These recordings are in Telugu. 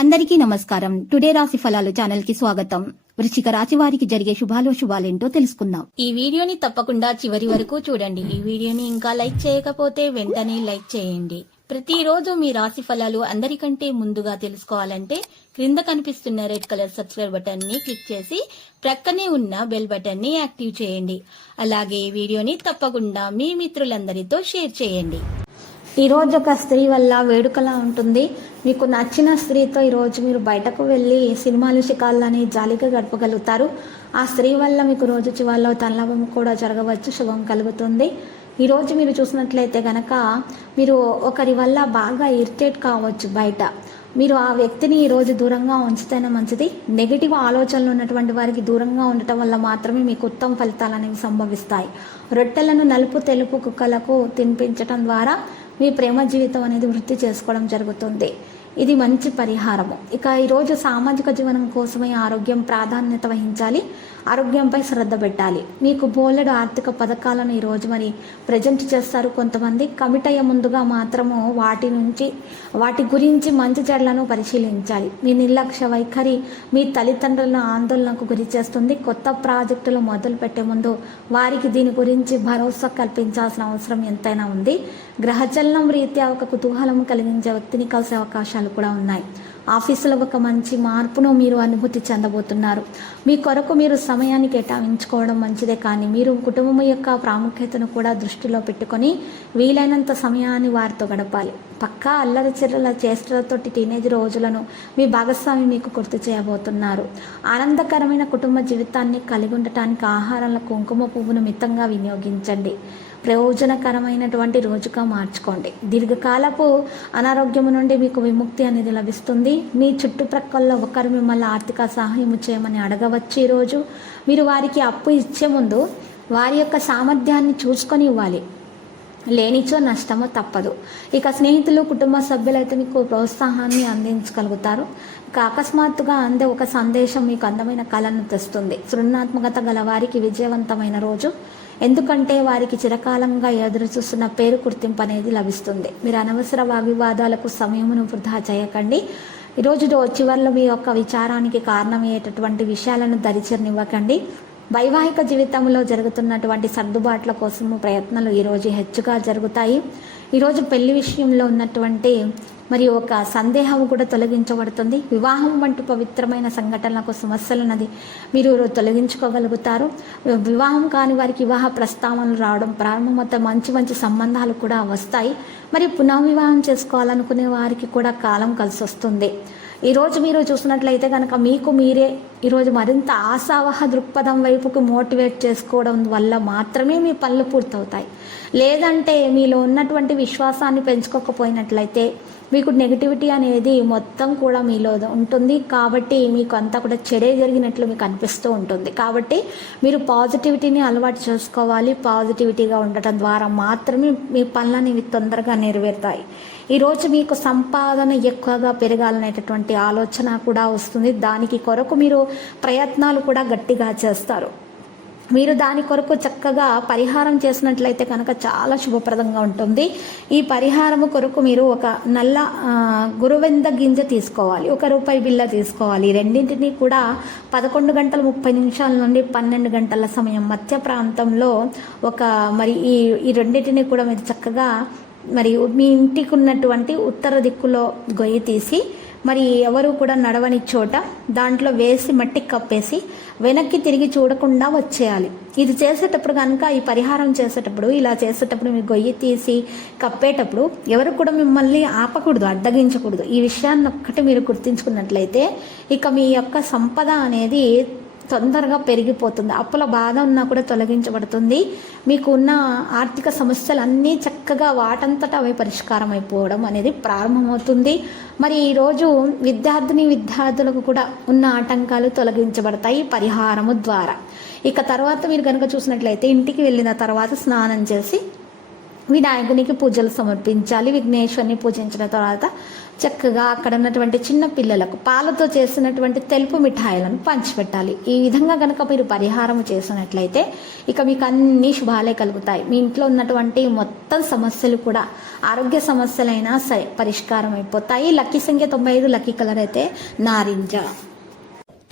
అందరికీ నమస్కారం. టుడే రాశి ఫలాలు ఛానల్ కి స్వాగతం. వృశ్చిక రాశి వారికి జరిగే శుభాలేంటో తెలుసుకుందాం. ఈ వీడియోని తప్పకుండా చివరి వరకు చూడండి. ఈ వీడియోని ఇంకా లైక్ చేయకపోతే వెంటనే లైక్ చేయండి. ప్రతిరోజు మీ రాశి ఫలాలు అందరికంటే ముందుగా తెలుసుకోవాలంటే క్రింద కనిపిస్తున్న రెడ్ కలర్ సబ్స్క్రైబ్ బటన్ ని క్లిక్ చేసి ప్రక్కనే ఉన్న బెల్ బటన్ ని యాక్టివ్ చేయండి. అలాగే ఈ వీడియోని తప్పకుండా మీ మిత్రులందరితో షేర్ చేయండి. ఈరోజు ఒక స్త్రీ వల్ల వేడుకలా ఉంటుంది. మీకు నచ్చిన స్త్రీతో ఈరోజు మీరు బయటకు వెళ్ళి సినిమాలు షికార్లని జాలీగా గడపగలుగుతారు. ఆ స్త్రీ వల్ల మీకు రోజు చివరిలో తనలాభం కూడా జరగవచ్చు, శుభం కలుగుతుంది. ఈరోజు మీరు చూసినట్లయితే కనుక మీరు ఒకరి వల్ల బాగా ఇరిటేట్ కావచ్చు. బయట మీరు ఆ వ్యక్తిని ఈరోజు దూరంగా ఉంచితేనే మంచిది. నెగిటివ్ ఆలోచనలు ఉన్నటువంటి వారికి దూరంగా ఉండటం వల్ల మాత్రమే మీకు ఉత్తమ ఫలితాలు అనేవి సంభవిస్తాయి. రొట్టెలను నలుపు తెలుపు కుక్కలకు తినిపించడం ద్వారా మీ ప్రేమ జీవితం అనేది వృద్ధి చేసుకోవడం జరుగుతుంది. ఇది మంచి పరిహారము. ఇక ఈరోజు సామాజిక జీవనం కోసమే ఆరోగ్యం ప్రాధాన్యత వహించాలి. ఆరోగ్యంపై శ్రద్ధ పెట్టాలి. మీకు బోలెడు ఆర్థిక పథకాలను ఈరోజు మరి ప్రజెంట్ చేస్తారు. కొంతమంది కమిట్ అయ్యే ముందుగా మాత్రము వాటి గురించి మంచి చెడ్లను పరిశీలించాలి. మీ నిర్లక్ష్య వైఖరి మీ తల్లిదండ్రులను ఆందోళనకు గురి చేస్తుంది. కొత్త ప్రాజెక్టులు మొదలు పెట్టే ముందు వారికి దీని గురించి భరోసా కల్పించాల్సిన అవసరం ఎంతైనా ఉంది. గ్రహచలనం రీత్యా ఒక కుతూహలం కలిగించే వ్యక్తిని కలిసే అవకాశాలు కూడా ఉన్నాయి. ఆఫీసులో ఒక మంచి మార్పును మీరు అనుభూతి చెందబోతున్నారు. మీ కొరకు మీరు సమయాన్ని కేటాయించుకోవడం మంచిదే, కానీ మీరు కుటుంబం యొక్క ప్రాముఖ్యతను కూడా దృష్టిలో పెట్టుకొని వీలైనంత సమయాన్ని వారితో గడపాలి. పక్కా అల్లరి చిల్లర చేష్టలతోటి టీనేజ్ రోజులను మీ భాగస్వామి మీకు గుర్తు చేయబోతున్నారు. ఆనందకరమైన కుటుంబ జీవితాన్ని కలిగి ఉండటానికి ఆహారంలో కుంకుమ పువ్వును మితంగా వినియోగించండి. ప్రయోజనకరమైనటువంటి రోజుగా మార్చుకోండి. దీర్ఘకాలపు అనారోగ్యము నుండి మీకు విముక్తి అనేది లభిస్తుంది. మీ చుట్టుప్రక్కల ఒకరు మిమ్మల్ని ఆర్థిక సహాయం చేయమని అడగవచ్చు. ఈరోజు మీరు వారికి అప్పు ఇచ్చే ముందు వారి యొక్క సామర్థ్యాన్ని చూసుకొని ఇవ్వాలి. లేనిచో నష్టమో తప్పదు. ఇక స్నేహితులు కుటుంబ సభ్యులైతే మీకు ప్రోత్సాహాన్ని అందించగలుగుతారు. ఇక అకస్మాత్తుగా అందే ఒక సందేశం మీకు అందమైన కళను తెస్తుంది. సృజనాత్మకత గల వారికి విజయవంతమైన రోజు. ఎందుకంటే వారికి చిరకాలంగా ఎదురు చూస్తున్న పేరు గుర్తింపు అనేది లభిస్తుంది. మీరు అనవసర వాగ్వివాదాలకు సమయమును వృధా చేయకండి. ఈరోజు చివరిలో మీ యొక్క విచారానికి కారణమయ్యేటటువంటి విషయాలను దరిచేరనివ్వకండి. వైవాహిక జీవితంలో జరుగుతున్నటువంటి సర్దుబాట్ల కోసము ప్రయత్నాలు ఈరోజు హెచ్చుగా జరుగుతాయి. ఈరోజు పెళ్లి విషయంలో ఉన్నటువంటి మరియు ఒక సందేహం కూడా తొలగించబడుతుంది. వివాహం వంటి పవిత్రమైన సంఘటనలకు సమస్యలున్నది మీరు తొలగించుకోగలుగుతారు. వివాహం కాని వారికి వివాహ ప్రస్తావనలు రావడం ప్రారంభమవుతాయి. మంచి మంచి సంబంధాలు కూడా వస్తాయి. మరి పునర్వివాహం చేసుకోవాలనుకునే వారికి కూడా కాలం కలిసి వస్తుంది. ఈరోజు మీరు చూసినట్లయితే కనుక మీకు మీరే ఈరోజు మరింత ఆశావహ దృక్పథం వైపుకు మోటివేట్ చేసుకోవడం వల్ల మాత్రమే మీ పనులు పూర్తవుతాయి. లేదంటే మీలో ఉన్నటువంటి విశ్వాసాన్ని పెంచుకోకపోయినట్లయితే మీకు నెగిటివిటీ అనేది మొత్తం కూడా మీలో ఉంటుంది. కాబట్టి మీకు అంతా కూడా చెడే జరిగినట్లు మీకు అనిపిస్తూ ఉంటుంది. కాబట్టి మీరు పాజిటివిటీని అలవాటు చేసుకోవాలి. పాజిటివిటీగా ఉండటం ద్వారా మాత్రమే మీ పనులని తొందరగా నెరవేరుతాయి. ఈరోజు మీకు సంపాదన ఎక్కువగా పెరగాలనేటటువంటి ఆలోచన కూడా వస్తుంది. దానికి కొరకు మీరు ప్రయత్నాలు కూడా గట్టిగా చేస్తారు. మీరు దాని కొరకు చక్కగా పరిహారం చేసినట్లయితే కనుక చాలా శుభప్రదంగా ఉంటుంది. ఈ పరిహారము కొరకు మీరు ఒక నల్ల గురువింద గింజ తీసుకోవాలి, ₹1 బిళ్ళ తీసుకోవాలి. రెండింటినీ కూడా 11 గంటల 30 నిమిషాల నుండి 12 గంటల సమయం మధ్య ప్రాంతంలో మరి ఈ రెండింటినీ కూడా మీరు చక్కగా మరి మీ ఇంటికి ఉన్నటువంటి ఉత్తర దిక్కులో గొయ్యి తీసి మరి ఎవరు కూడా నడవని చోట దాంట్లో వేసి మట్టి కప్పేసి వెనక్కి తిరిగి చూడకుండా వచ్చేయాలి. ఇది చేసేటప్పుడు కనుక ఈ పరిహారం చేసేటప్పుడు ఇలా చేసేటప్పుడు మీరు గొయ్యి తీసి కప్పేటప్పుడు ఎవరు కూడా మిమ్మల్ని ఆపకూడదు, అడ్డగించకూడదు. ఈ విషయాన్ని ఒక్కటి మీరు గుర్తించుకున్నట్లయితే ఇక మీ యొక్క సంపద అనేది తొందరగా పెరిగిపోతుంది. అప్పుల బాధ ఉన్నా కూడా తొలగించబడుతుంది. మీకు ఉన్న ఆర్థిక సమస్యలన్నీ చక్కగా వాటంతటా అవి పరిష్కారం అయిపోవడం అనేది ప్రారంభమవుతుంది. మరి ఈరోజు విద్యార్థులకు కూడా ఉన్న ఆటంకాలు తొలగించబడతాయి పరిహారము ద్వారా. ఇక తర్వాత మీరు కనుక చూసినట్లయితే ఇంటికి వెళ్ళిన తర్వాత స్నానం చేసి వినాయకునికి పూజలు సమర్పించాలి. విఘ్నేశ్వరుని పూజించిన తర్వాత చక్కగా అక్కడ ఉన్నటువంటి చిన్న పిల్లలకు పాలతో చేసినటువంటి తెలుపు మిఠాయిలను పంచిపెట్టాలి. ఈ విధంగా కనుక మీరు పరిహారం చేసినట్లయితే ఇక మీకు అన్ని శుభాలే కలుగుతాయి. మీ ఇంట్లో ఉన్నటువంటి మొత్తం సమస్యలు కూడా ఆరోగ్య సమస్యలైనా పరిష్కారం అయిపోతాయి. లక్కీ సంఖ్య 95, లక్కీ కలర్ అయితే నారింజ.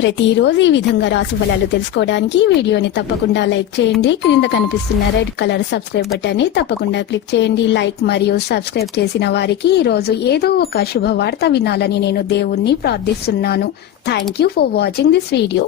ప్రతిరోజు ఈ విధంగా రాశి ఫలాలు తెలుసుకోవడానికి ఈ వీడియోని తప్పకుండా లైక్ చేయండి. క్రింద కనిపిస్తున్న రెడ్ కలర్ సబ్స్క్రైబ్ బటన్ ని తప్పకుండా క్లిక్ చేయండి. లైక్ మరియు సబ్స్క్రైబ్ చేసిన వారికి ఈ రోజు ఏదో ఒక శుభవార్త వినాలని నేను దేవుణ్ణి ప్రార్థిస్తున్నాను. Thank you for watching this video.